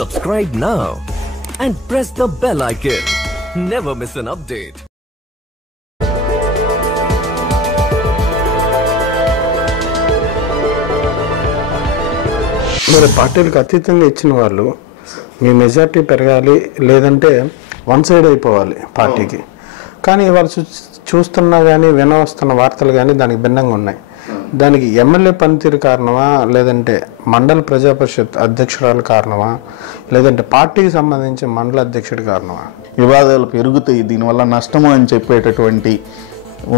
Subscribe now and press the bell icon. Never miss an update. మీరు పార్టీలకు అతీతంగా ఇచ్చిన వాళ్ళు మీ మెజార్టీ పెరగాలి లేదంటే వన్ సైడ్ అయిపోవాలి పార్టీకి. కానీ వాళ్ళు చూస్తున్నా కానీ వినవస్తున్న వార్తలు కానీ దానికి భిన్నంగా ఉన్నాయి. దానికి ఎమ్మెల్యే పనితీరు కారణమా, లేదంటే మండల ప్రజా పరిషత్ అధ్యక్షురాలు కారణమా, లేదంటే పార్టీకి సంబంధించి మండల అధ్యక్షుడి కారణమా? వివాదాలు పెరుగుతాయి, దీనివల్ల నష్టము అని చెప్పేటటువంటి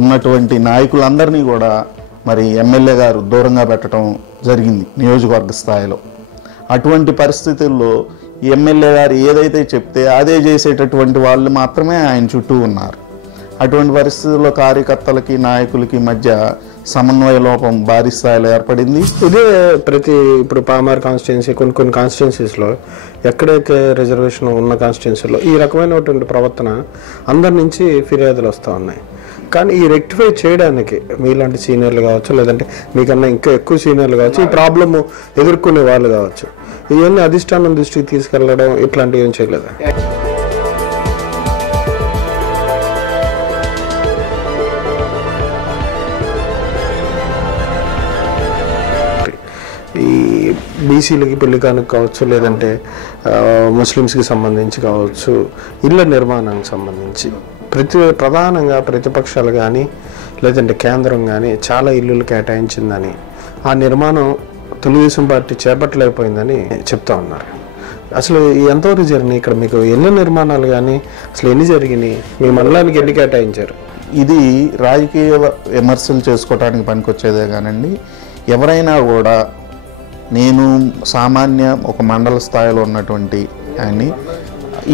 ఉన్నటువంటి నాయకులందరినీ కూడా మరి ఎమ్మెల్యే గారు దూరంగా పెట్టడం జరిగింది నియోజకవర్గ స్థాయిలో. అటువంటి పరిస్థితుల్లో ఎమ్మెల్యే గారు ఏదైతే చెప్తే అదే చేసేటటువంటి వాళ్ళు మాత్రమే ఆయన చుట్టూ ఉన్నారు. అటువంటి పరిస్థితుల్లో కార్యకర్తలకి నాయకులకి మధ్య సమన్వయ లోపం భారీ స్థాయిలో ఏర్పడింది. ఇదే ఇప్పుడు పామార్ కాన్స్టిట్యున్సీ కొన్ని కాన్స్టిట్యున్సీస్లో ఎక్కడైతే రిజర్వేషన్ ఉన్న కాన్స్టిట్యున్సీలో ఈ రకమైనటువంటి ప్రవర్తన అందరి నుంచి ఫిర్యాదులు వస్తూ ఉన్నాయి. కానీ ఈ రెక్టిఫై చేయడానికి మీలాంటి సీనియర్లు కావచ్చు, లేదంటే మీకన్నా ఇంకా ఎక్కువ సీనియర్లు కావచ్చు, ఈ ప్రాబ్లము ఎదుర్కొనే వాళ్ళు కావచ్చు, ఇవన్నీ అధిష్టానం దృష్టికి తీసుకెళ్లడం ఇట్లాంటివి ఏం చేయలేదు. ఈ బీసీలకి పెళ్లి కానుక కావచ్చు, లేదంటే ముస్లిమ్స్కి సంబంధించి కావచ్చు, ఇళ్ళ నిర్మాణానికి సంబంధించి ప్రధానంగా ప్రతిపక్షాలు కానీ లేదంటే కేంద్రం కానీ చాలా ఇల్లులు కేటాయించిందని, ఆ నిర్మాణం తెలుగుదేశం పార్టీ చేపట్టలేకపోయిందని చెప్తా ఉన్నారు. అసలు ఎంతవరకు జరిగినాయి? ఇక్కడ మీకు ఎన్ని నిర్మాణాలు కానీ అసలు ఎన్ని జరిగినాయి? మీ మండలానికి ఎన్ని కేటాయించారు? ఇది రాజకీయ విమర్శలు చేసుకోవడానికి పనికొచ్చేదే కానండి. ఎవరైనా కూడా నేను సామాన్య ఒక మండల స్థాయిలో ఉన్నటువంటి ఆయన్ని,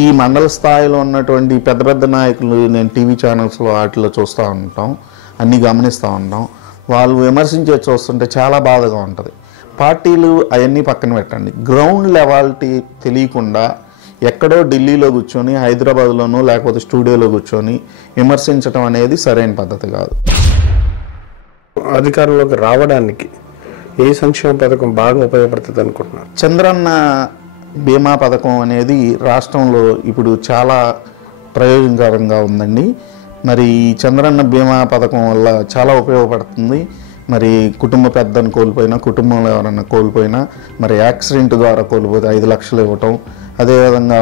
ఈ మండల స్థాయిలో ఉన్నటువంటి పెద్ద పెద్ద నాయకులు నేను టీవీ ఛానల్స్లో వాటిలో చూస్తూ ఉంటాం, అన్నీ గమనిస్తూ ఉంటాం. వాళ్ళు విమర్శించే చూస్తుంటే చాలా బాధగా ఉంటుంది. పార్టీలు అవన్నీ పక్కన పెట్టండి, గ్రౌండ్ లెవాలిటీ తెలియకుండా ఎక్కడో ఢిల్లీలో కూర్చొని, హైదరాబాద్లోనూ లేకపోతే స్టూడియోలో కూర్చొని విమర్శించడం అనేది సరైన పద్ధతి కాదు. అధికారంలోకి రావడానికి ఏ సంక్షేమ పథకం బాగా ఉపయోగపడుతుంది అనుకుంటున్నారు? చంద్రన్న బీమా పథకం అనేది రాష్ట్రంలో ఇప్పుడు చాలా ప్రయోజనకరంగా ఉందండి. మరి ఈ చంద్రన్న బీమా పథకం వల్ల చాలా ఉపయోగపడుతుంది. మరి కుటుంబ పెద్దను కోల్పోయినా, కుటుంబంలో ఎవరైనా కోల్పోయినా, మరి యాక్సిడెంట్ ద్వారా కోల్పోతే 5 లక్షలు ఇవ్వటం, అదేవిధంగా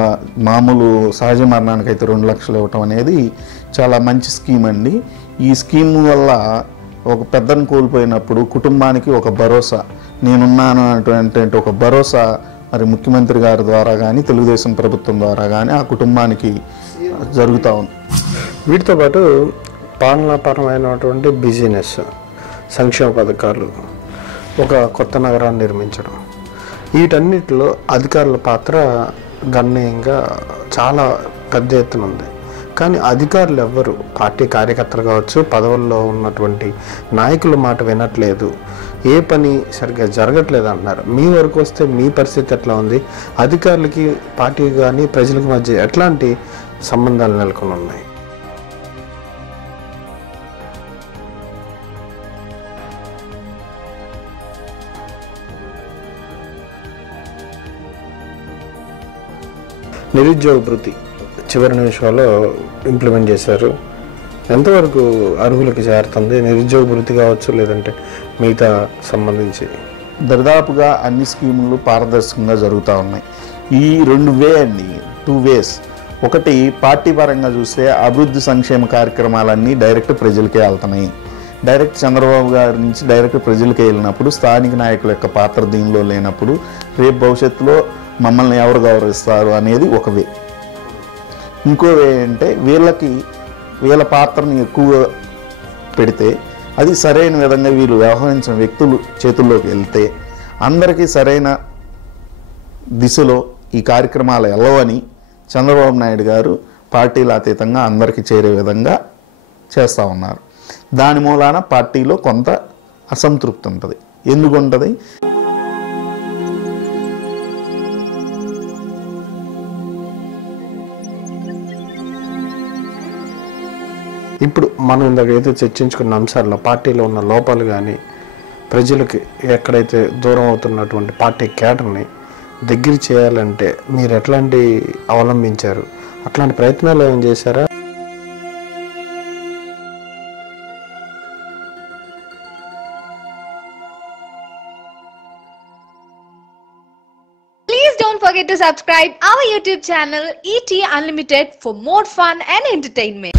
మామూలు సహజ మరణానికి అయితే 2 లక్షలు ఇవ్వటం అనేది చాలా మంచి స్కీమ్ అండి. ఈ స్కీమ్ వల్ల ఒక పెద్దను కోల్పోయినప్పుడు కుటుంబానికి ఒక భరోసా, నేనున్నాను అటువంటి ఒక భరోసా మరి ముఖ్యమంత్రి గారి ద్వారా కానీ తెలుగుదేశం ప్రభుత్వం ద్వారా కానీ ఆ కుటుంబానికి జరుగుతూ ఉంది. వీటితో పాటు పాలనాపరమైనటువంటి బిజినెస్, సంక్షేమ పథకాలు, ఒక కొత్త నగరాన్ని నిర్మించడం, వీటన్నిటిలో అధికారుల పాత్ర గణనీయంగా చాలా పెద్ద ఎత్తున ఉంది. కానీ అధికారులు ఎవ్వరు, పార్టీ కార్యకర్తలు కావచ్చు, పదవుల్లో ఉన్నటువంటి నాయకుల మాట వినట్లేదు, ఏ పని సరిగ్గా జరగట్లేదు అంటున్నారు. మీ వరకు వస్తే మీ పరిస్థితి ఎట్లా ఉంది? అధికారులకి పార్టీ కానీ ప్రజలకు మధ్య ఎట్లాంటి సంబంధాలు నెలకొని ఉన్నాయి? నిరుద్యోగ భృతి చివరి నిమిషంలో ఇంప్లిమెంట్ చేశారు. ఎంతవరకు అర్హులకి చేరుతుంది నిరుద్యోగ భృతి కావచ్చు, లేదంటే మిగతా సంబంధించి? దాదాపుగా అన్ని స్కీములు పారదర్శకంగా జరుగుతూ ఉన్నాయి. ఈ 2 వేస్. ఒకటి, పార్టీ పరంగా చూస్తే అభివృద్ధి సంక్షేమ కార్యక్రమాలన్నీ డైరెక్ట్ ప్రజలకే వెళ్తున్నాయి. డైరెక్ట్ చంద్రబాబు గారి నుంచి డైరెక్ట్ ప్రజలకే వెళ్ళినప్పుడు స్థానిక నాయకుల యొక్క పాత్ర దీనిలో లేనప్పుడు రేపు భవిష్యత్తులో మమ్మల్ని ఎవరు గౌరవిస్తారు అనేది ఒక వే. ఇంకో వే అంటే వీళ్ళ పాత్రని ఎక్కువ పెడితే అది సరైన విధంగా వీళ్ళు వ్యవహరించిన వ్యక్తులు చేతుల్లోకి వెళ్తే అందరికీ సరైన దిశలో ఈ కార్యక్రమాలు వెళ్ళవని చంద్రబాబు నాయుడు గారు పార్టీల అతీతంగా అందరికీ చేరే విధంగా చేస్తూ ఉన్నారు. దాని మూలాన పార్టీలో కొంత అసంతృప్తి ఉంటుంది. ఎందుకుంటుంది? ఇప్పుడు మనం ఇందాక ఏదో చర్చించుకున్న అంశాల్లో పార్టీలో ఉన్న లోపాలు కానీ ప్రజలకి ఎక్కడైతే దూరం అవుతున్నటువంటి పార్టీ కేడర్ని దగ్గర చేయాలంటే మీరు ఎట్లాంటి అవలంబించారు? అట్లాంటి ప్రయత్నాలు ఏమైనా చేశారా? Please don't forget to subscribe our YouTube channel ET Unlimited for more fun and entertainment.